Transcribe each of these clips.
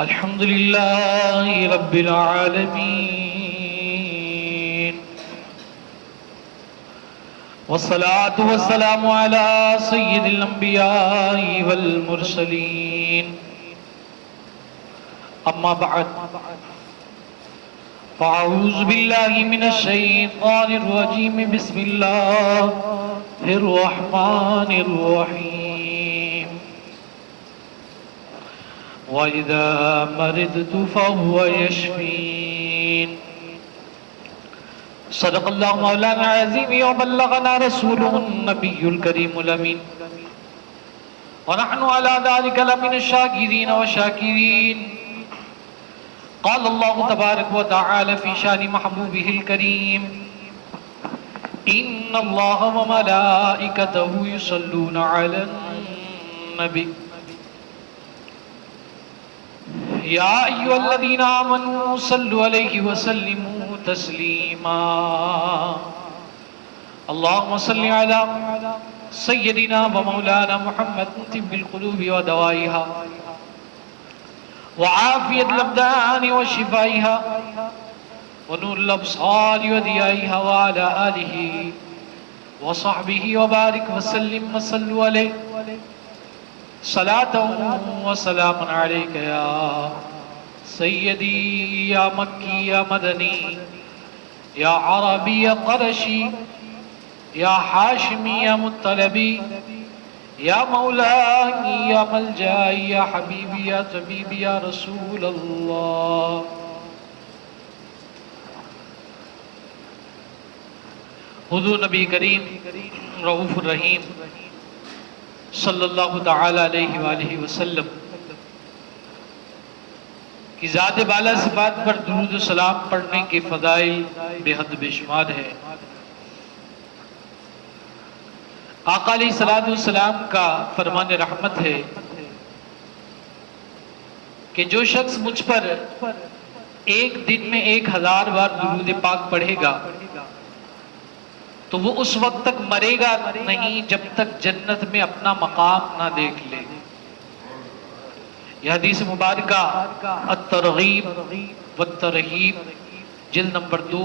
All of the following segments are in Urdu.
الحمد لله رب العالمين، والصلاة والسلام على سيد الأنبياء والمرسلين. أما بعد، فأعوذ بالله من الشيطان الرجيم. بسم الله الرحمن الرحيم. وَإِذَا مَرِضْتُ فَهُوَ يَشْفِينِ. صدق اللہ مولانا العظیم وبلغنا رسوله النبی الکریم الامین، ونحن على ذلك لمن الشاکرین والشاکرین. قال اللہ تبارک وتعالی فی شان محبوبہ الکریم: ان اللہ وملائکتہ یصلون علی النبی یا ایھا الذین آمنوا صلوا علیہ وسلموا تسلیما. اللہم صل علی سیدنا ومولانا محمد طب القلوب ودوائها وعافیت الابدان وشفائها ونور الابصار وضیائها وعلى آلہ وصحبہ وبارک وسلم وصلوا علیہ صلاة وسلام علیک یا سیدی یا مکی یا مدنی یا عربی یا قرشی یا حاشمی یا مطلبی یا مولائی یا ملجائی یا حبیبی یا طبیبی یا رسول اللہ. حضور نبی کریم رؤوف الرحیم صلی اللہ تعالی علیہ وآلہ وسلم کی ذات بالا صفات پر درود و سلام پڑھنے کے فضائل بے حد بے شمار ہے. آقا علیہ السلام کا فرمان رحمت ہے کہ جو شخص مجھ پر ایک دن میں 1000 بار درود پاک پڑھے گا تو وہ اس وقت تک مرے گا نہیں جب تک جنت میں اپنا مقام نہ دیکھ لے. یہ حدیث مبارکہ الترغیب والترہیب جلد نمبر 2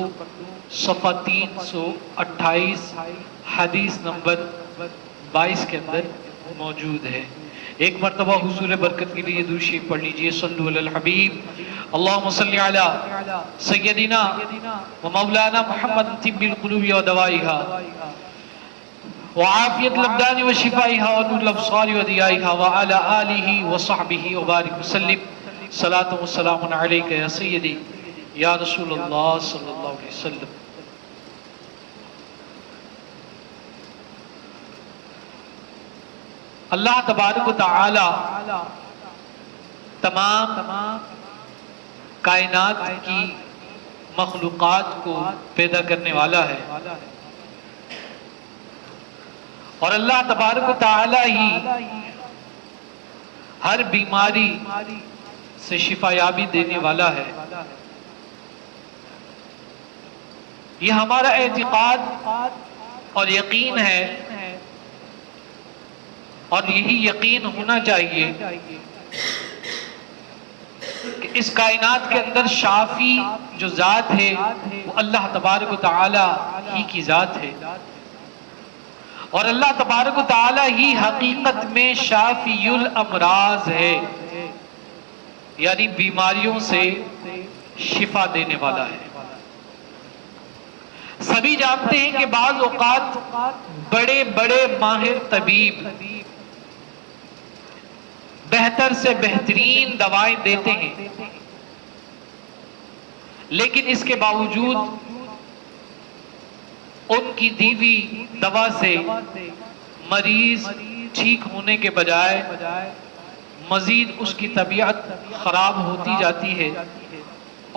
صفحہ 328 حدیث نمبر 22 کے اندر موجود ہے. ایک مرتبہ حضور برکت کے لیے درود شریف پڑھ لیجئے. صلو علی الحبیب. اللہم صلی علی سیدنا و مولانا محمد طب القلوب و دوائها وعافیت الابدان و شفائها و نور الابصار و ضیائها وعلى آلہ وصحبہ وبارک وسلم. صلاة و سلام علیک یا سیدی یا رسول اللہ صلی اللہ علیہ وسلم. اللہ تبارک و تعالی تمام کائنات کی مخلوقات کو پیدا کرنے والا ہے، اور اللہ تبارک و تعالی ہی ہر بیماری سے شفا یابی دینے والا ہے. یہ ہمارا اعتقاد اور یقین ہے، اور یہی یقین ہونا چاہیے کہ اس کائنات کے اندر شافی جو ذات ہے وہ اللہ تبارک و تعالی ہی کی ذات ہے، اور اللہ تبارک و تعالی ہی حقیقت میں شافی الامراض ہے، یعنی بیماریوں سے شفا دینے والا ہے. سبھی جانتے ہیں کہ بعض اوقات بڑے بڑے ماہر طبیب بہتر سے بہترین دوائیں دیتے ہیں، لیکن اس کے باوجود ان کی دی ہوئی دوا سے مریض ٹھیک ہونے کے بجائے مزید اس کی طبیعت خراب ہوتی جاتی ہے،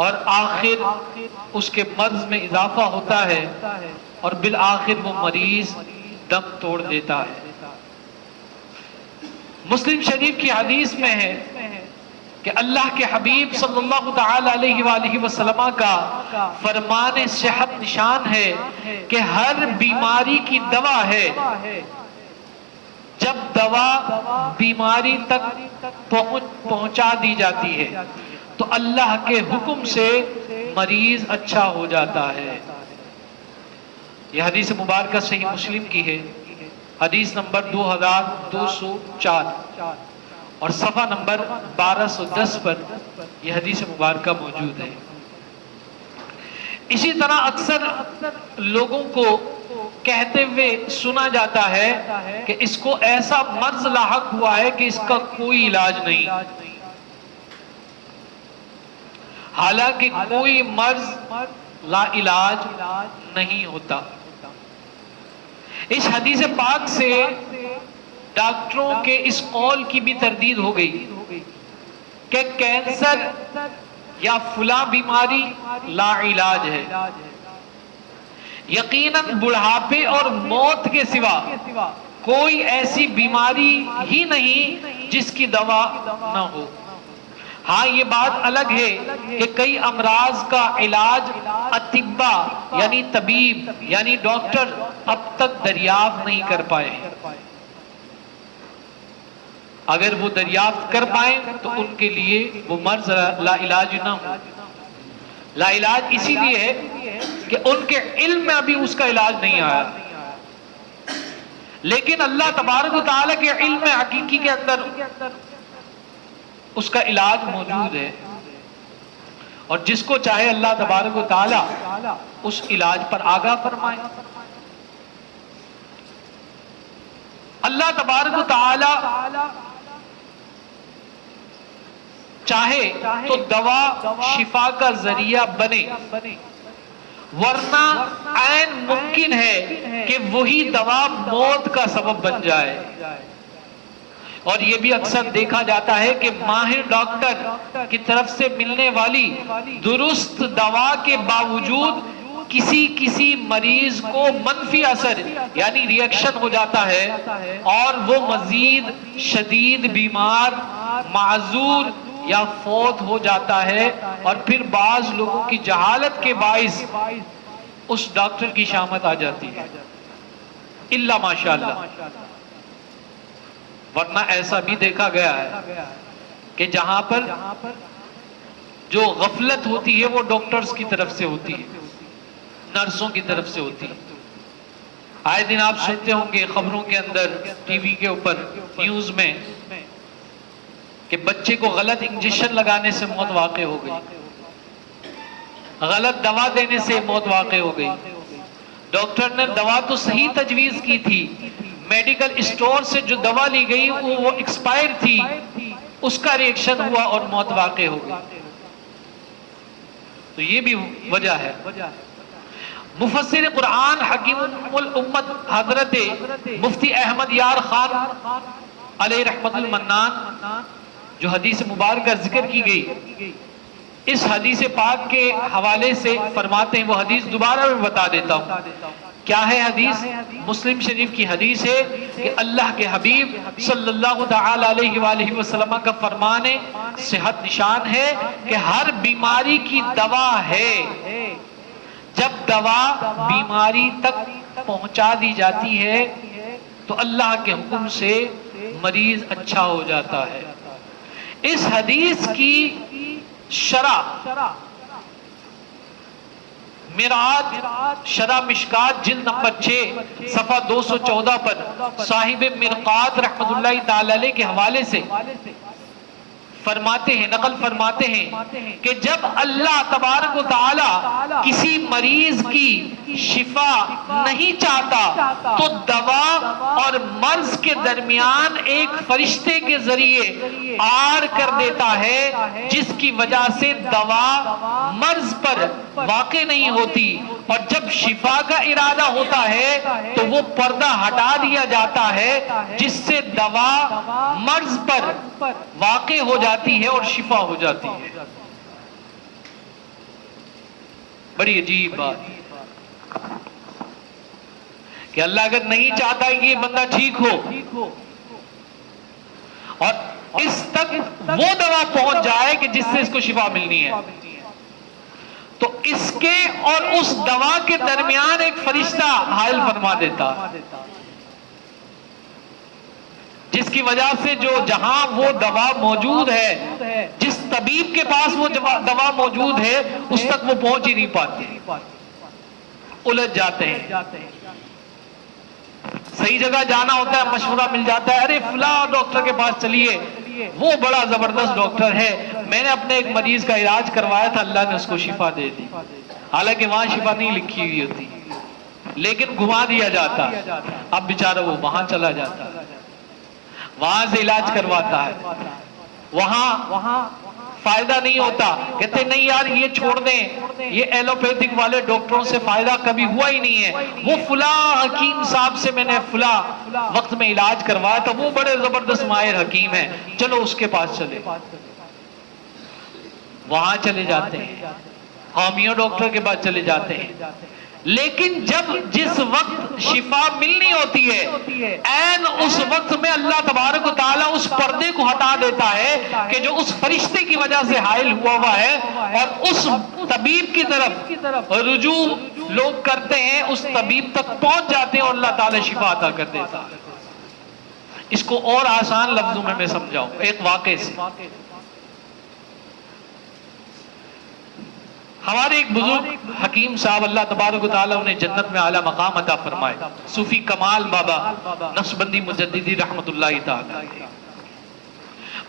اور آخر اس کے مرض میں اضافہ ہوتا ہے، اور بالآخر وہ مریض دم توڑ دیتا ہے. مسلم شریف کی حدیث میں ہے کہ اللہ کے حبیب صلی اللہ تعالی علیہ وآلہ وسلم کا فرمان صحت نشان ہے کہ ہر بیماری کی دوا ہے جب دوا بیماری تک پہنچا دی جاتی ہے تو اللہ کے حکم سے مریض اچھا ہو جاتا ہے۔ یہ حدیث مبارکہ صحیح مسلم کی ہے، حدیث نمبر 2204 اور صفحہ نمبر 1210 پر یہ حدیث مبارکہ موجود ہے۔ اسی طرح اکثر لوگوں کو کہتے ہوئے سنا جاتا ہے کہ اس کو ایسا مرض لاحق ہوا ہے کہ اس کا کوئی علاج نہیں، حالانکہ کوئی مرض لا علاج نہیں ہوتا۔ اس حدیث پاک سے ڈاکٹروں کے اس قول کی بھی تردید ہو گئی کہ کینسر یا فلاں بیماری لا علاج ہے۔ یقیناً بڑھاپے اور موت کے سوا کوئی ایسی بیماری ہی نہیں جس کی دوا نہ ہو۔ ہاں یہ بات الگ ہے کہ کئی امراض کا علاج اطباء یعنی طبیب یعنی ڈاکٹر اب تک دریافت نہیں کر پائے۔ اگر وہ دریافت کر پائیں تو ان کے لیے وہ مرض لا علاج نہ ہو۔ لا علاج اسی لیے ہے کہ ان کے علم میں ابھی اس کا علاج نہیں آیا، لیکن اللہ تبارک و تعالیٰ کے علم حقیقی کے اندر اس کا علاج موجود ہے، اور جس کو چاہے اللہ تبارک و تعالیٰ اس علاج پر آگاہ فرمائے۔ اللہ تبارک و تعالیٰ چاہے تو دوا شفا کا ذریعہ بنے، ورنہ عین ممکن ہے کہ وہی دوا موت کا سبب بن جائے۔ اور یہ بھی اکثر دیکھا جاتا ہے کہ ماہر ڈاکٹر کی طرف سے ملنے والی درست دوا کے باوجود کسی مریض کو منفی اثر یعنی ری ایکشن ہو جاتا ہے اور وہ مزید شدید بیمار، معذور یا فوت ہو جاتا ہے، اور پھر بعض لوگوں کی جہالت کے باعث اس ڈاکٹر کی شامت آ جاتی ہے، الا ماشاءاللہ۔ ورنہ ایسا بھی دیکھا گیا ہے کہ جہاں پر جو غفلت ہوتی ہے وہ ڈاکٹرز کی طرف سے ہوتی ہے، نرسوں کی طرف سے ہوتی ہے۔ آئے دن آپ سنتے ہوں گے خبروں کے اندر، ٹی وی کے اوپر، نیوز میں، کہ بچے کو غلط انجیکشن لگانے سے موت واقع ہو گئی، غلط دوا دینے سے موت واقع ہو گئی۔ ڈاکٹر نے دوا تو صحیح تجویز کی تھی، میڈیکل اسٹور سے جو دوا لی گئی وہ ایکسپائر تھی، اس کا ری ایکشن ہوا اور موت واقع ہو گئی۔ تو یہ بھی وجہ ہے۔ مفسر قرآن حکیم الامت حضرت مفتی احمد یار خان علیہ رحمت المنان جو حدیث مبارکہ ذکر کی گئی، اس حدیث پاک کے حوالے سے فرماتے ہیں، وہ حدیث دوبارہ میں بتا دیتا ہوں۔ کیا ہے حدیث؟ مسلم شریف کی حدیث ہے کہ اللہ کے حبیب صلی اللہ تعالی علیہ وآلہ وسلم کا فرمان صحت نشان ہے کہ ہر بیماری کی دوا ہے، جب دوا بیماری تک پہنچا دی جاتی ہے تو اللہ کے حکم سے مریض اچھا ہو جاتا ہے۔ اس حدیث کی شرح مرآت شرح مشکات جلد نمبر 6 صفحہ 214 پر صاحب مرقات رحمت اللہ تعالی علیہ کے حوالے سے فرماتے ہیں، نقل فرماتے ہیں کہ جب اللہ تبارک و تعالی کسی مریض کی شفا نہیں چاہتا تو دوا اور مرض کے درمیان ایک فرشتے کے ذریعے آڑ کر دیتا ہے، جس کی وجہ سے دوا مرض پر واقع نہیں ہوتی، اور جب شفا کا ارادہ ہوتا ہے تو وہ پردہ ہٹا دیا جاتا ہے جس سے دوا مرض پر واقع ہو جاتی ہے اور شفا ہو جاتی ہے۔ بڑی عجیب بات کہ اللہ اگر نہیں چاہتا کہ یہ بندہ ٹھیک ہو اور اس تک وہ دوا پہنچ جائے کہ جس سے اس کو شفا ملنی ہے، تو اس کے اور اس دوا کے درمیان ایک فرشتہ حائل فرما دیتا۔ جس کی وجہ سے جو جہاں وہ دوا موجود ہے، جس طبیب کے پاس وہ دوا موجود ہے، اس تک وہ پہنچ ہی نہیں پاتی، الجھ جاتے ہیں۔ صحیح جگہ جانا ہوتا ہے، مشورہ مل جاتا ہے، ارے فلاں ڈاکٹر کے پاس چلیے، وہ بڑا زبردست ڈاکٹر ہے، میں نے اپنے ایک مریض کا علاج کروایا تھا، اللہ نے اس کو شفا دے دی۔ حالانکہ وہاں شفا نہیں لکھی ہوئی ہوتی، لیکن گھما دیا جاتا، اب بیچارہ وہ وہاں چلا جاتا، وہاں سے علاج کرواتا ہے، وہاں فائدہ نہیں ہوتا، کہتے نہیں یار یہ چھوڑ دیں، یہ ایلوپیتھک والے ڈاکٹروں سے فائدہ کبھی ہوا ہی نہیں ہے، وہ فلاں حکیم صاحب سے میں نے فلاں وقت میں علاج کروایا تھا، وہ بڑے زبردست ماہر حکیم ہیں، چلو اس کے پاس چلے، وہاں چلے جاتے ہیں، ہومیو ڈاکٹر کے پاس چلے جاتے ہیں، لیکن جس وقت شفا ملنی ہوتی ہے، عین اس وقت میں اللہ تبارک و تعالیٰ اس پردے کو ہٹا دیتا ہے کہ جو اس فرشتے کی وجہ سے حائل ہوا ہے، اور اس طبیب کی طرف رجوع لوگ کرتے ہیں، اس طبیب تک پہنچ جاتے ہیں اور اللہ تعالیٰ شفا عطا کر دیتا ہے۔ اس کو اور آسان لفظوں میں سمجھاؤں ایک واقعے سے۔ ہمارے ایک بزرگ حکیم صاحب، اللہ تبارک و تعالیٰ انہیں جنت میں اعلیٰ مقام عطا فرمائے، صوفی کمال بابا نقشبندی مجددی رحمت اللہ تعالیٰ،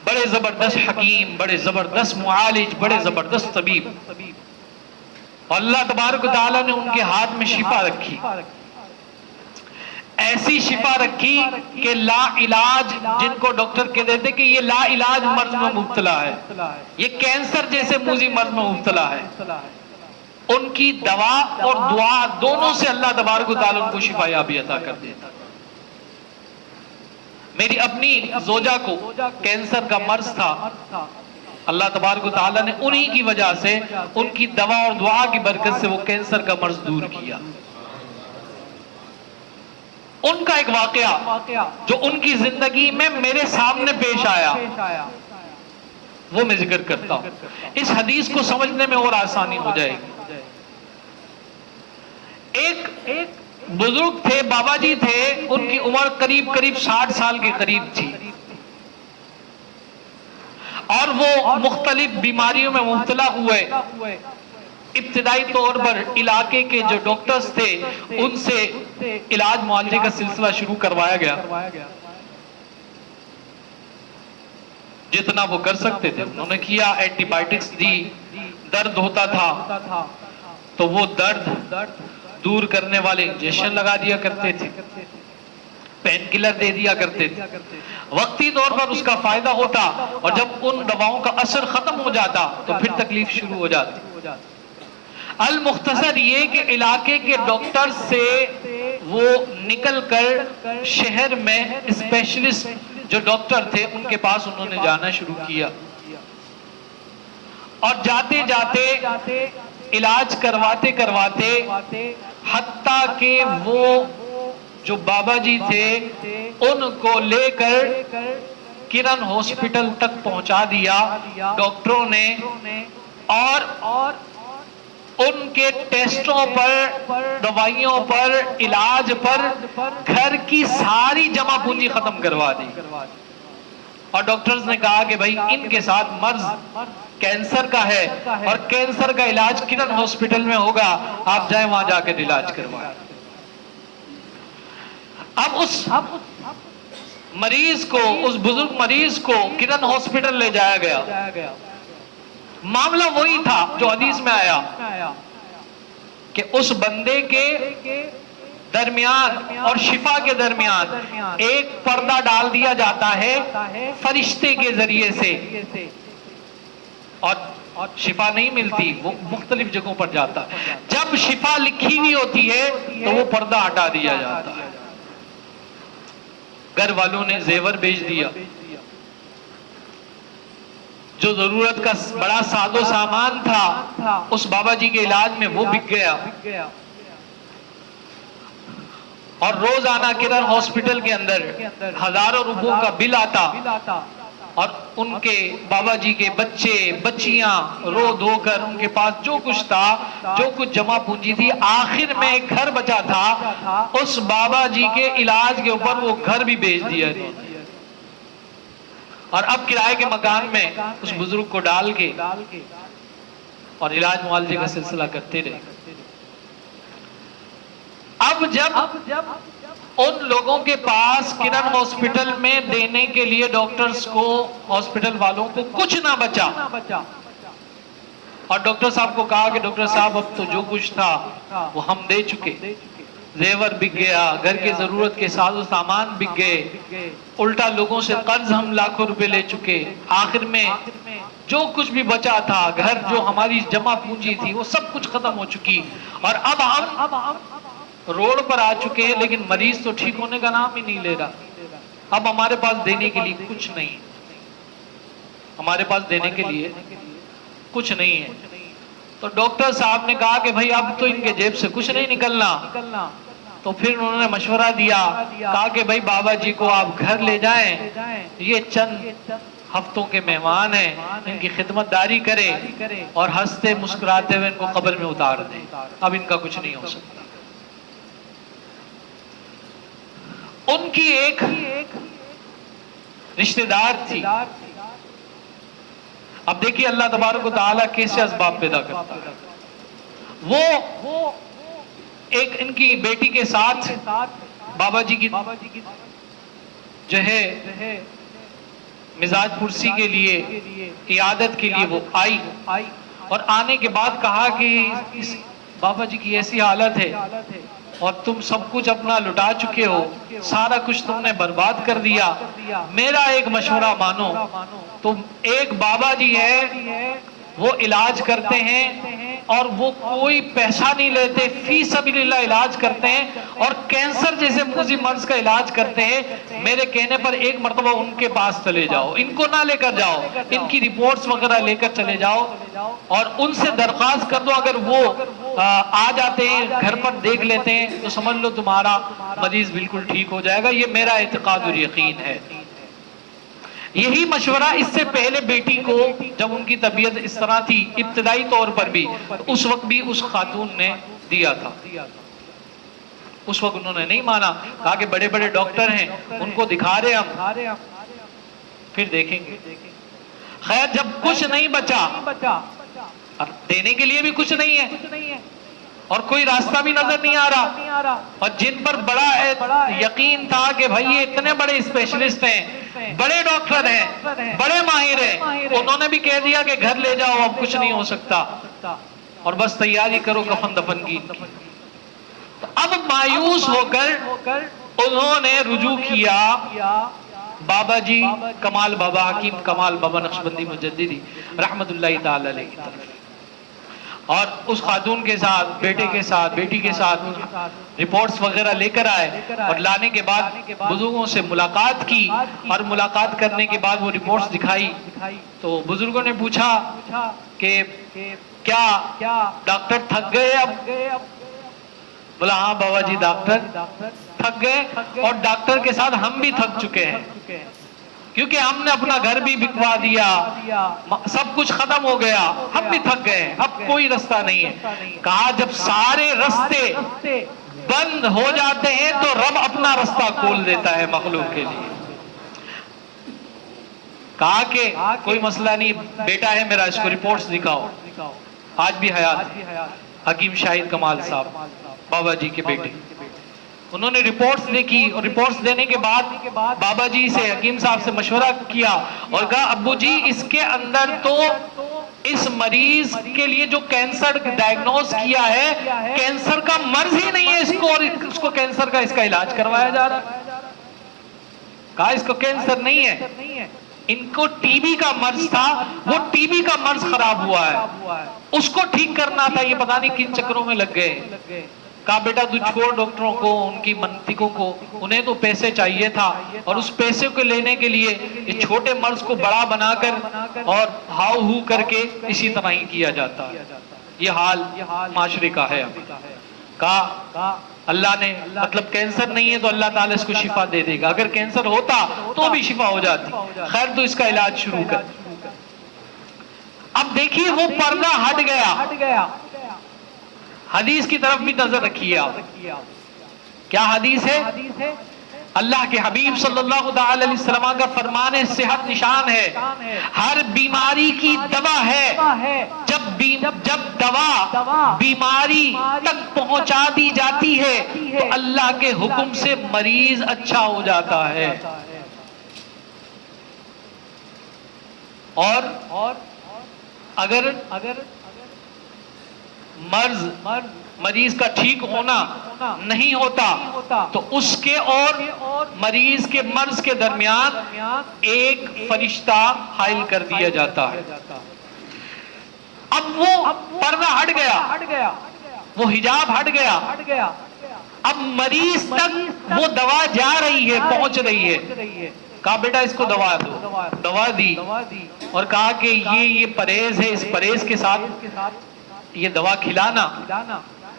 بڑے زبردست حکیم، بڑے زبردست معالج، بڑے زبردست طبیب، اور اللہ تبارک و تعالیٰ نے ان کے ہاتھ میں شفا رکھی، ایسی شفا رکھی کہ لا علاج، جن کو ڈاکٹر کہتے تھے کہ یہ لا علاج مرض میں مبتلا ہے، یہ کینسر جیسے موذی مرض میں مبتلا ہے، ان کی دوا اور دعا دونوں سے اللہ تبارک و تعالیٰ ان کو شفا یابی عطا کر دیتا۔ میری اپنی زوجہ کو کینسر کا مرض تھا، اللہ تبارک و تعالیٰ نے انہی کی وجہ سے، ان کی دوا اور دعا کی برکت سے وہ کینسر کا مرض دور کیا۔ ان کا ایک واقعہ جو ان کی زندگی میں میرے سامنے پیش آیا، وہ میں ذکر کرتا ہوں، اس حدیث کو سمجھنے میں اور آسانی ہو جائے گی۔ ایک بزرگ تھے، بابا جی تھے، ان کی عمر قریب 60 سال کے قریب تھی، اور وہ مختلف بیماریوں میں مبتلا ہوئے۔ ابتدائی طور پر علاقے کے جو ڈاکٹرز تھے ان سے علاج معالجے کا سلسلہ شروع کروایا گیا، جتنا وہ کر سکتے تھے انہوں نے کیا، اینٹی بائیوٹکس دی، درد ہوتا تھا تو وہ درد دور کرنے والے انجیکشن لگا دیا کرتے تھے، پین کلر دے دیا کرتے تھے، وقتی طور پر اس کا فائدہ ہوتا، اور جب ان دواؤں کا اثر ختم ہو جاتا تو پھر تکلیف شروع ہو جاتی۔ المختصر یہ کہ علاقے کے ڈاکٹر سے وہ نکل کر شہر میں اسپیشلسٹ جو ڈاکٹر تھے ان کے پاس انہوں نے جانا شروع کیا، اور جاتے جاتے علاج کرواتے حتیٰ کہ وہ جو بابا جی تھے ان کو لے کر کرن ہاسپٹل تک پہنچا دیا ڈاکٹروں نے، اور ان کے ٹیسٹوں پر، دوائیوں پر، علاج پر گھر کی ساری جمع پونجی ختم کروا دی، اور ڈاکٹرز نے کہا کہ بھائی ان کے ساتھ مرض کینسر کا ہے، اور کینسر کا علاج کرن ہاسپٹل میں ہوگا، آپ جائیں وہاں جا کے علاج کروائیں۔ اب اس مریض کو، اس بزرگ مریض کو کرن ہاسپٹل لے جایا گیا، معاملہ وہی تھا جو حدیث میں آیا کہ اس بندے کے درمیان اور شفا کے درمیان ایک پردہ ڈال دیا جاتا ہے فرشتے کے ذریعے سے، اور شفا نہیں ملتی، وہ مختلف جگہوں پر جاتا، جب شفا لکھی ہوئی ہوتی ہے تو وہ پردہ ہٹا دیا جاتا ہے۔ گھر والوں نے زیور بیچ دیا، جو ضرورت کا بڑا ساز و سامان تھا اس بابا جی کے علاج میں وہ بک گیا، اور روزانہ کرن ہاسپٹل کے اندر ہزاروں روپوں کا بل آتا، اور ان کے بابا جی کے بچے بچیاں رو دھو کر ان کے پاس جو کچھ تھا، جو کچھ جمع پونجی تھی، آخر میں ایک گھر بچا تھا، اس بابا جی کے علاج کے اوپر وہ گھر بھی بیچ دیا۔ اور اب کرائے کے مکان میں اس بزرگ کو ڈال کے اور علاج معالجے کا سلسلہ کرتے رہے۔ اب جب ان لوگوں کے پاس کرن ہاسپٹل میں دینے کے لیے ڈاکٹرز کو، ہاسپٹل والوں کو کچھ نہ بچا، اور ڈاکٹر صاحب کو کہا کہ ڈاکٹر صاحب اب تو جو کچھ تھا وہ ہم دے چکے، زیور بک گیا، گھر کے ضرورت کے ساز و سامان بک گئے، الٹا لوگوں سے قرض ہم لاکھوں روپے لے چکے، آخر میں جو کچھ بھی بچا تھا، گھر جو ہماری جمع پونجی تھی وہ سب کچھ ختم ہو چکی، اور اب ہم روڈ پر آ چکے ہیں، لیکن مریض تو ٹھیک ہونے کا نام ہی نہیں لے رہا، اب ہمارے پاس دینے کے لیے کچھ نہیں، ہمارے پاس دینے کے لیے کچھ نہیں ہے۔ تو ڈاکٹر صاحب نے کہا کہ بھائی اب تو ان کے جیب سے کچھ نہیں نکلنا، تو پھر انہوں نے مشورہ دیا، کہا کہ بھائی بابا جی کو آپ گھر لے جائیں، یہ چند ہفتوں کے مہمان ہیں، ان کی خدمت داری کرے اور ہنستے مسکراتے ہوئے ان کو قبر میں اتار دیں، اب ان کا کچھ نہیں ہو سکتا۔ ان کی ایک رشتہ دار تھی، اب دیکھیے اللہ تبارک و تعالیٰ کیسے اسباب پیدا کرتا ہے، وہ ایک ان کی بیٹی کے ساتھ بابا جی کی جو ہے مزاج پرسی کے لیے، عیادت کے لیے وہ آئی، اور آنے کے بعد کہا کہ اس بابا جی کی ایسی حالت ہے اور تم سب کچھ اپنا لٹا چکے ہو، سارا کچھ تم نے برباد کر دیا، میرا ایک مشورہ مانو، تم ایک بابا جی ہے وہ علاج کرتے ہیں اور وہ کوئی پیسہ نہیں لیتے، فی سبیل اللہ علاج کرتے ہیں، اور کینسر جیسے موذی مرض کا علاج کرتے ہیں، میرے کہنے پر ایک مرتبہ ان کے پاس چلے جاؤ، ان کو نہ لے کر جاؤ، ان کی رپورٹس وغیرہ لے کر چلے جاؤ اور ان سے درخواست کر دو، اگر وہ آ جاتے ہیں گھر پر دیکھ لیتے ہیں تو سمجھ لو تمہارا مریض بالکل ٹھیک ہو جائے گا، یہ میرا اعتقاد اور یقین ہے۔ یہی مشورہ اس سے پہلے بیٹی کو جب ان کی طبیعت اس طرح تھی ابتدائی طور پر بھی، اس وقت بھی اس خاتون نے دیا تھا، اس وقت انہوں نے نہیں مانا، کہا کہ بڑے بڑے ڈاکٹر ہیں ان کو دکھا رہے ہم پھر دیکھیں گے۔ خیر جب کچھ نہیں بچا، اور دینے کے لیے بھی کچھ نہیں ہے اور کوئی راستہ بھی نظر نہیں آ رہا، اور جن پر بڑا یقین تھا کہ بھائی یہ اتنے بڑے اسپیشلسٹ ہیں، بڑے ڈاکٹر ہیں، بڑے ماہر ہیں، انہوں نے بھی کہہ دیا کہ گھر لے جاؤ اب کچھ نہیں ہو سکتا اور بس تیاری کرو کفن دفن کی۔ تو اب مایوس ہو کر انہوں نے رجوع کیا بابا جی کمال بابا حکیم کمال بابا نقشبندی مجددی رحمت اللہ تعالی علیہ کی طرف، اور اس خاتون کے ساتھ بیٹے کے ساتھ بیٹی کے ساتھ رپورٹس وغیرہ لے کر آئے، اور لانے کے بعد بزرگوں سے ملاقات کی، اور ملاقات کرنے کے بعد وہ رپورٹس دکھائی تو بزرگوں نے پوچھا کہ کیا ڈاکٹر تھک گئے اب؟ بولا ہاں بابا جی ڈاکٹر تھک گئے، اور ڈاکٹر کے ساتھ ہم بھی تھک چکے ہیں، کیونکہ ہم نے اپنا گھر بھی بکوا دیا، سب کچھ ختم ہو گیا، ہم بھی تھک گئے، اب کوئی رستہ نہیں ہے۔ کہا جب سارے رستے بند ہو جاتے ہیں تو رب اپنا رستہ کھول دیتا ہے مخلوق کے لیے۔ کہا کہ کوئی مسئلہ نہیں، بیٹا ہے میرا، اس کو رپورٹس دکھاؤ، آج بھی حیات حکیم شاہد کمال صاحب بابا جی کے بیٹے، انہوں نے رپورٹس دیکھی، اور رپورٹس دینے کے بعد بابا جی سے حکیم صاحب سے مشورہ کیا اور کہا ابو جی اس کے اندر تو اس مریض کے لیے جو کینسر ڈائیگنوز کیا ہے، کینسر کا مرض ہی نہیں ہے اس کو، اور اس کو کینسر کا اس کا علاج کروایا جا رہا ہے۔ کہا اس کو کینسر نہیں ہے، ان کو ٹی بی کا مرض تھا، وہ ٹی بی کا مرض خراب ہوا ہے، اس کو ٹھیک کرنا تھا، یہ پتہ نہیں کن چکروں میں لگ گئے۔ کہا بیٹا تو چھوڑ ڈاکٹروں کو، ان کی منطقوں کو، انہیں تو پیسے چاہیے تھا، اور اس پیسے کو لینے کے لیے یہ چھوٹے مرض کو بڑا بنا کر اور ہاؤ ہو کر کے اسی طرح ہی کیا جاتا ہے۔ یہ حال معاشرے کا ہے۔ کہا اللہ نے مطلب کینسر نہیں ہے تو اللہ تعالیٰ اس کو شفا دے دے گا، اگر کینسر ہوتا تو بھی شفا ہو جاتی، خیر تو اس کا علاج شروع کر۔ اب دیکھیے وہ پردہ ہٹ گیا، حدیث کی طرف بھی نظر رکھیے آپ، کیا حدیث ہے؟ اللہ کے حبیب صلی اللہ علیہ وسلم کا فرمان صحت نشان ہے، ہر بیماری کی دوا ہے، جب دوا بیماری تک پہنچا دی جاتی ہے تو اللہ کے حکم سے مریض اچھا ہو جاتا ہے۔ اور اگر مریض کا ٹھیک ہونا نہیں ہوتا تو اس کے اور مریض کے مرض کے درمیان ایک فرشتہ حائل کر دیا جاتا ہے۔ اب وہ پردہ ہٹ گیا، وہ حجاب ہٹ گیا، اب مریض تک وہ دوا جا رہی ہے، پہنچ رہی ہے۔ کہا بیٹا اس کو دوا دو، دوا دی اور کہا کہ یہ پرہیز ہے، اس پرہیز کے ساتھ یہ دوا کھلانا۔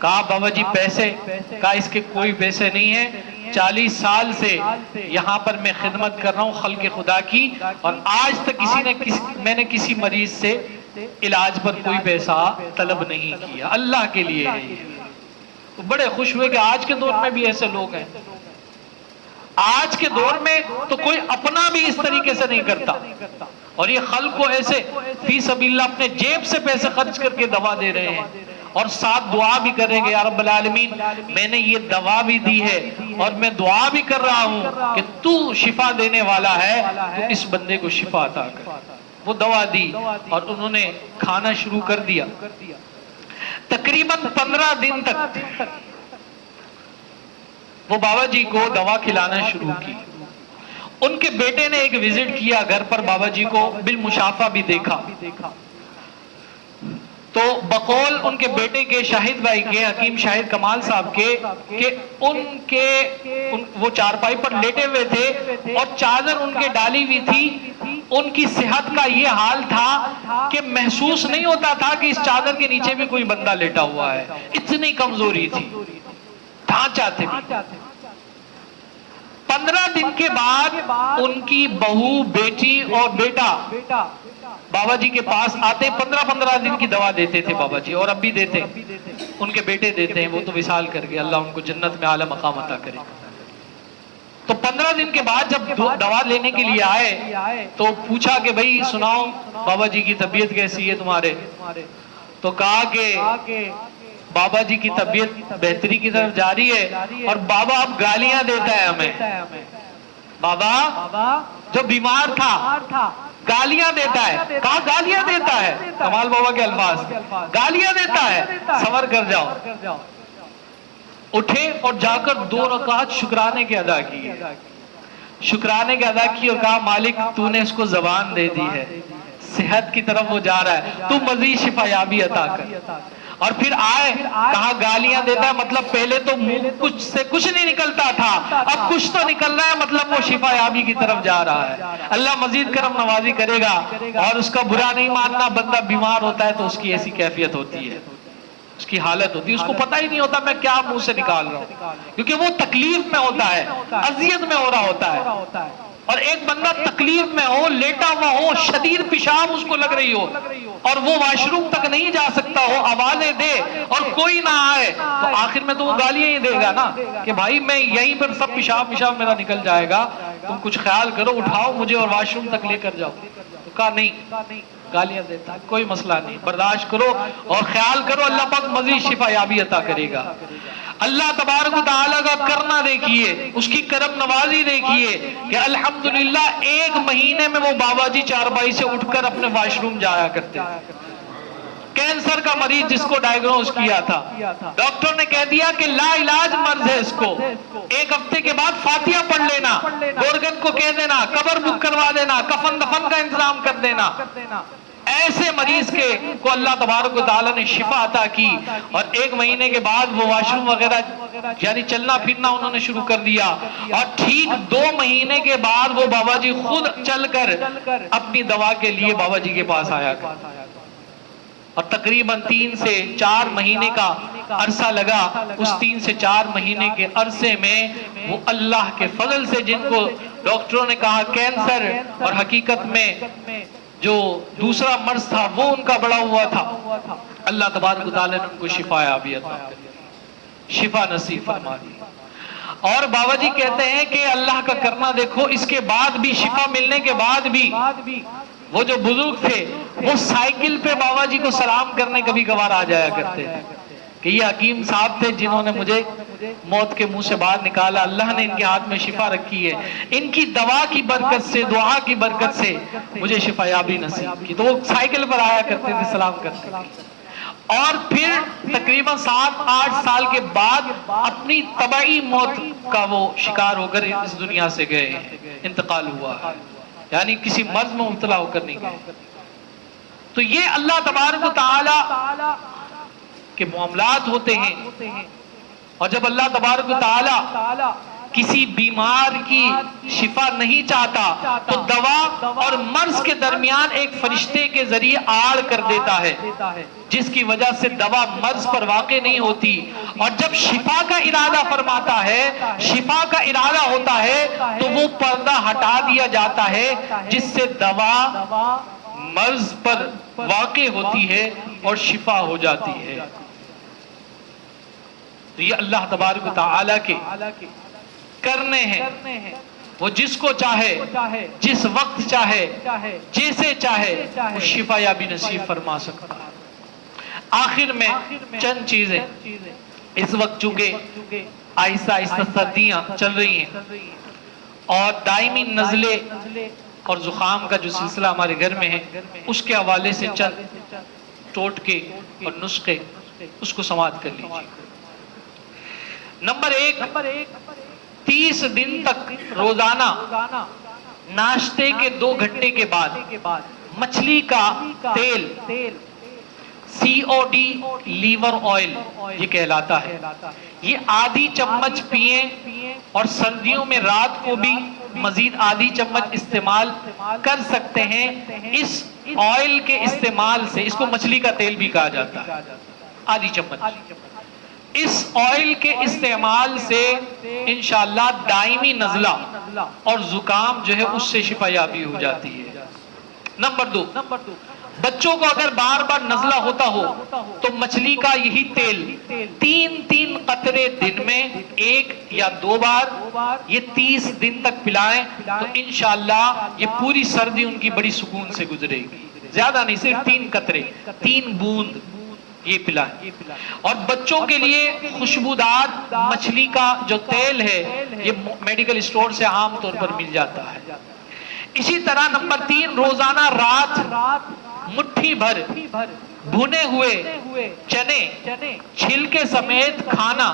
کہا بابا جی پیسے؟ کہا اس کے کوئی پیسے نہیں ہیں، 40 سال سے یہاں پر میں خدمت کر رہا ہوں خلق خدا کی، اور آج تک میں نے کسی مریض سے علاج پر کوئی پیسہ طلب نہیں کیا، اللہ کے لیے ہے یہ۔ تو بڑے خوش ہوئے کہ آج کے دور میں بھی ایسے لوگ ہیں۔ آج کے دور میں تو کوئی اپنا بھی اس طریقے سے نہیں کرتا، اور یہ خلق کو ایسے فی سبیل اللہ اپنے جیب سے پیسے خرچ کر کے دوا دے رہے ہیں، اور ساتھ دعا بھی کریں گے یا رب العالمین میں نے یہ دوا بھی دی ہے اور میں دعا بھی کر رہا ہوں کہ تو شفا دینے والا ہے، تو اس بندے کو شفا عطا کر۔ وہ دوا دی اور انہوں نے کھانا شروع کر دیا۔ تقریباً 15 دن تک وہ بابا جی کو دوا کھلانا شروع کی۔ ان کے بیٹے نے ایک وزٹ کیا گھر پر، بابا جی کو بالمشافہ بھی دیکھا، تو بقول ان کے بیٹے کے شاہد بھائی کے، حکیم شاہد کمال صاحب کے، کہ وہ چارپائی پر لیٹے ہوئے تھے اور چادر ان کے ڈالی ہوئی تھی، ان کی صحت کا یہ حال تھا کہ محسوس نہیں ہوتا تھا کہ اس چادر کے نیچے بھی کوئی بندہ لیٹا ہوا ہے، اتنی کمزوری تھی، ڈھانچہ تھے۔ 15 دن کے بعد ان کی بہو، بیٹی اور بیٹا بابا جی کے پاس آتے، 15 دن کی دوا دیتے تھے بابا جی، اور اب بھی دیتے، ان کے بیٹے دیتے ہیں، وہ تو وصال کر گئے، اللہ ان کو جنت میں اعلیٰ مقام عطا کرے۔ تو 15 دن کے بعد جب دوا لینے کے لیے آئے تو پوچھا کہ بھئی سناؤ بابا جی کی طبیعت کیسی ہے تمہارے؟ تو کہا کہ بابا جی کی طبیعت بہتری کی طرف جاری ہے، اور بابا اب گالیاں دیتا ہے ہمیں۔ بابا جو بیمار تھا گالیاں دیتا ہے۔ کہا گالیاں دیتا ہے؟ کمال بابا کے الفاظ، گالیاں دیتا ہے، صبر کر جاؤ۔ اٹھے اور جا کر 2 رکعت شکرانے کے ادا کیے، شکرانے کے ادا کی، اور کہا مالک تو نے اس کو زبان دے دی ہے، صحت کی طرف وہ جا رہا ہے، تو مزید شفا یابی عطا کر۔ اور پھر آئے، کہا گالیاں دیتا ہے، مطلب پہلے تو منہ کچھ نہیں نکلتا تھا، اب کچھ تو نکل رہا ہے، مطلب وہ شفا یابی کی طرف جا رہا ہے۔ اللہ مزید کرم نوازی کرے گا، اور اس کا برا نہیں ماننا، بندہ بیمار ہوتا ہے تو اس کی ایسی کیفیت ہوتی ہے، اس کی حالت ہوتی ہے، اس کو پتہ ہی نہیں ہوتا میں کیا منہ سے نکال رہا ہوں، کیونکہ وہ تکلیف میں ہوتا ہے، اذیت میں ہو رہا ہوتا ہے۔ اور ایک بندہ تکلیف میں ہو، لیٹا ہوا ہو، شدید پیشاب اس کو لگ رہی ہو، اور وہ واش روم تک نہیں جا سکتا ہو، آوازیں دے اور کوئی نہ آئے، تو آخر میں تو وہ گالیاں ہی دے گا نا کہ بھائی میں یہیں پر سب پیشاب میرا نکل جائے گا، تم کچھ خیال کرو، اٹھاؤ مجھے اور واش روم تک لے کر جاؤ۔ تو کہا نہیں، گالیاں دیتا، کوئی مسئلہ نہیں، برداشت کرو اور خیال کرو، اللہ پاک مزید شفا یابی عطا کرے گا۔ اللہ تبارک و تعالیٰ کا کرنا دیکھیے، اس کی کرم نوازی دیکھیے کہ الحمدللہ 1 مہینے میں وہ بابا جی چارپائی سے اٹھ کر اپنے واش روم جایا کرتے۔ کینسر کا مریض جس کو ڈائیگنوز کیا تھا، ڈاکٹر نے کہہ دیا کہ لا علاج مرض ہے اس کو، 1 ہفتے کے بعد فاتحہ پڑھ لینا، گورگن کو کہہ دینا، قبر بک کروا دینا، کفن دفن کا انتظام کر دینا۔ ایسے مریض کو اللہ تبارک و تعالیٰ نے شفا عطا کی، اور 1 مہینے کے بعد وہ واش روم وغیرہ یعنی چلنا پھرنا انہوں نے شروع کر دیا، اور ٹھیک 2 مہینے کے بعد وہ بابا جی خود چل کر اپنی دوا کے لیے بابا جی کے پاس آیا کر، اور تقریباً 3 سے 4 مہینے کا عرصہ لگا۔ اس 3 سے 4 مہینے کے عرصے میں وہ اللہ کے فضل سے، جن کو ڈاکٹروں نے کہا کینسر، اور حقیقت میں جو دوسرا مرض تھا وہ ان کا بڑا ہوا تھا، اللہ تبارک و تعالیٰ نے ان کو شفا یابی عطا کری، شفا نصیب فرما دی۔ اور بابا جی کہتے ہیں کہ اللہ کا کرنا دیکھو، اس کے بعد بھی، شفا ملنے کے بعد بھی وہ جو بزرگ تھے وہ سائیکل پہ بابا جی کو سلام کرنے کبھی کبھار آ جایا کرتے کہ یہ حکیم صاحب تھے جنہوں نے مجھے موت کے منہ سے باہر نکالا، اللہ نے ان کے ہاتھ میں شفا رکھی ہے، ان کی دوا کی برکت سے، دعا کی برکت سے مجھے شفا یابی نصیب کی۔ تو وہ سائیکل پر آیا کرتے تھے سلام کرتے تھے، اور پھر تقریباً 7-8 سال کے بعد اپنی طبعی موت کا وہ شکار ہو کر اس دنیا سے گئے، انتقال ہوا ہے، یعنی کسی مرض میں مبتلا ہو کر نہیں گئے۔ تو یہ اللہ تبارک و تعالی کے معاملات ہوتے ہیں، اور جب اللہ تبارک و تعالی کسی بیمار کی شفا نہیں چاہتا تو دوا اور مرض کے درمیان ایک فرشتے کے ذریعے آڑ کر دیتا ہے، جس کی وجہ سے دوا مرض پر واقع نہیں ہوتی، اور جب شفا کا ارادہ فرماتا ہے، شفا کا ارادہ ہوتا ہے تو وہ پردہ ہٹا دیا جاتا ہے جس سے دوا مرض پر واقع ہوتی ہے اور شفا ہو جاتی ہے۔ تو یہ اللہ تبارک و تعالی کے کرنے ہیں، وہ جس کو چاہے، جس وقت چاہے، جیسے چاہے وہ شفا یابی نصیب فرما سکتا ہے۔ آخر میں چند چیزیں، اس وقت چونکہ آہستہ آہستہ سردیاں چل رہی ہیں اور دائمی نزلے اور زخام کا جو سلسلہ ہمارے گھر میں ہے، اس کے حوالے سے چند ٹوٹکے اور نسخے اس کو سماعت کر لیجیے۔ نمبر 1، 30 دن تک روزانہ ناشتے کے 2 گھنٹے کے بعد مچھلی کا تیل، COD لیور آئل یہ کہلاتا ہے، یہ آدھی چمچ پئیں، اور سردیوں میں رات کو بھی مزید آدھی چمچ استعمال کر سکتے ہیں۔ اس آئل کے استعمال سے، اس کو مچھلی کا تیل بھی کہا جاتا ہے، آدھی چمچ، اس آئل کے استعمال سے انشاءاللہ دائمی نزلہ اور زکام جو ہے اس سے شفا یابی ہو جاتی ہے۔ نمبر 2، بچوں کو اگر بار بار نزلہ ہوتا ہو تو مچھلی کا یہی تیل 3 قطرے دن میں 1 یا 2 بار یہ 30 دن تک پلائیں تو انشاءاللہ یہ پوری سردی ان کی بڑی سکون سے گزرے گی۔ زیادہ نہیں، صرف 3 قطرے، 3 بوند یہ پلائیں۔ اور بچوں کے لیے خوشبودار مچھلی کا جو تیل ہے یہ میڈیکل اسٹور سے عام طور پر مل جاتا ہے۔ اسی طرح نمبر 3، روزانہ رات مٹھی بھر بھنے ہوئے چنے چھلکے سمیت کھانا،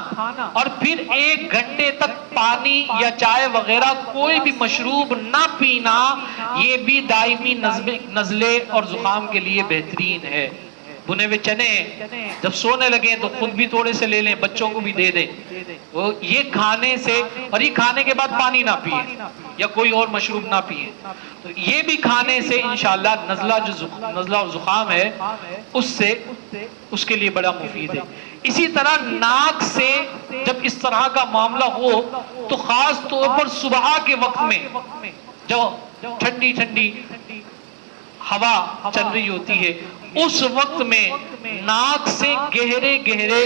اور پھر 1 گھنٹے تک پانی یا چائے وغیرہ کوئی بھی مشروب نہ پینا، یہ بھی دائمی نزلے اور زکام کے لیے بہترین ہے۔ بھنے ہوئے چنے جب سونے لگیں تو خود بھی تھوڑے سے لے لیں، بچوں کو بھی دے دیں، یہ کھانے سے، اور یہ کھانے کے بعد پانی نہ پئیں یا کوئی اور مشروب نہ پئیں، تو یہ بھی کھانے سے انشاءاللہ نزلہ اور زخام ہے اس کے لیے بڑا مفید ہے۔ اسی طرح ناک سے جب اس طرح کا معاملہ ہو تو خاص طور پر صبح کے وقت میں جو ٹھنڈی ٹھنڈی ہوا چل رہی ہوتی ہے اس وقت میں ناک سے گہرے گہرے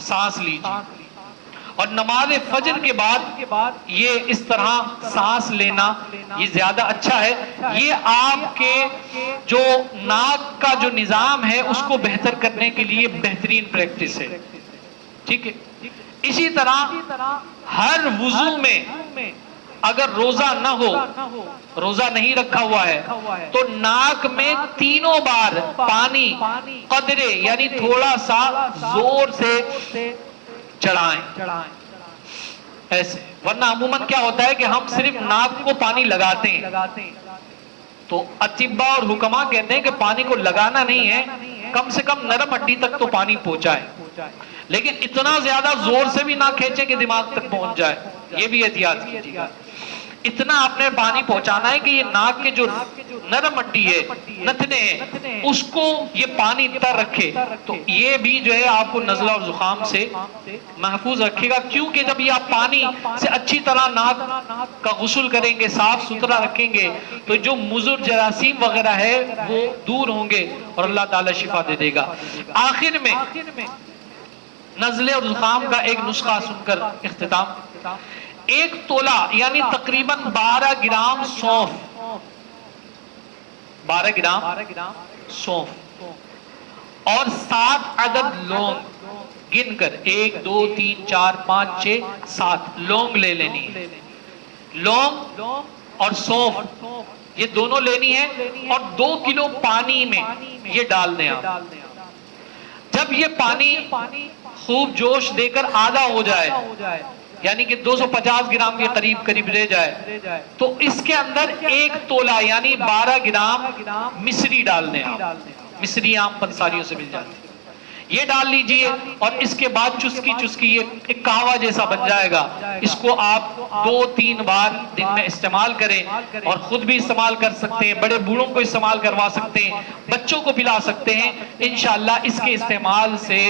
سانس لیجیے، اور نماز فجر کے بعد یہ اس طرح سانس لینا یہ زیادہ اچھا ہے۔ یہ آپ کے جو ناک کا جو نظام ہے اس کو بہتر کرنے کے لیے بہترین پریکٹس ہے، ٹھیک ہے۔ اسی طرح ہر وضو میں اگر روزہ نہ ہو، روزہ نہیں رکھا ہوا ہے تو ناک میں 3 بار پانی قدرے یعنی تھوڑا سا زور سے چڑھائیں ایسے، ورنہ عموماً کیا ہوتا ہے کہ ہم صرف ناک کو پانی لگاتے ہیں، تو اطباء اور حکماء کہتے ہیں کہ پانی کو لگانا نہیں ہے، کم سے کم نرم ہڈی تک تو پانی پہنچائے، لیکن اتنا زیادہ زور سے بھی نہ کھینچیں کہ دماغ تک پہنچ جائے، یہ بھی احتیاط کیجیے گا۔ اتنا آپ نے پانی پہنچانا ہے کہ یہ ناک کے جو نرم ہڈی ہے، نتنے ہیں، اس کو یہ پانی تر رکھے، تو یہ بھی جو ہے آپ کو نزلہ اور زخام سے محفوظ رکھے گا، کیونکہ جب یہ آپ پانی سے اچھی طرح ناک کا غسل کریں گے، صاف ستھرا رکھیں گے تو جو مضر جراثیم وغیرہ ہے وہ دور ہوں گے اور اللہ تعالی شفا دے دے گا۔ آخر میں نزلے اور زکام کا ایک نسخہ سن کر اختتام۔ 1 تولہ یعنی تقریباً 12 گرام سونف، 12 گرام سونف اور 7 عدد لونگ گن کر 1 2 3 4 5 6 7 لونگ لے لینی ہے۔ لونگ اور سونف یہ دونوں لینی ہے اور 2 کلو پانی میں یہ ڈال دیں آپ۔ جب یہ پانی خوب جوش دے کر آدھا ہو جائے یعنی کہ 250 گرام کے قریب رہ جائے تو اس کے اندر 1 تولہ یعنی 12 گرام مصری ڈال دیں آپ۔ مصری عام پنساریوں سے مل جاتی ہے، یہ ڈال لیجئے اور اس کے بعد چسکی یہ ایک قہوہ جیسا بن جائے گا۔ اس کو آپ 2-3 بار دن میں استعمال کریں اور خود بھی استعمال کر سکتے ہیں، بڑے بوڑھوں کو استعمال کروا سکتے ہیں، بچوں کو پلا سکتے ہیں۔ انشاءاللہ اس کے استعمال سے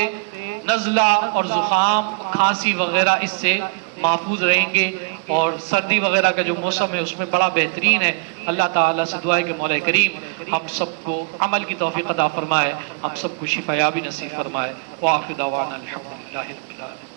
نزلہ اور زخام، کھانسی وغیرہ اس سے محفوظ رہیں گے، اور سردی وغیرہ کا جو موسم ہے اس میں بڑا بہترین ہے۔ اللہ تعالیٰ سے دعا ہے کہ مولا کریم ہم سب کو عمل کی توفیق عطا فرمائے، ہم سب کو شفا یابی نصیب فرمائے۔ وآخر دعوانا الحمدللہ رب العالمین۔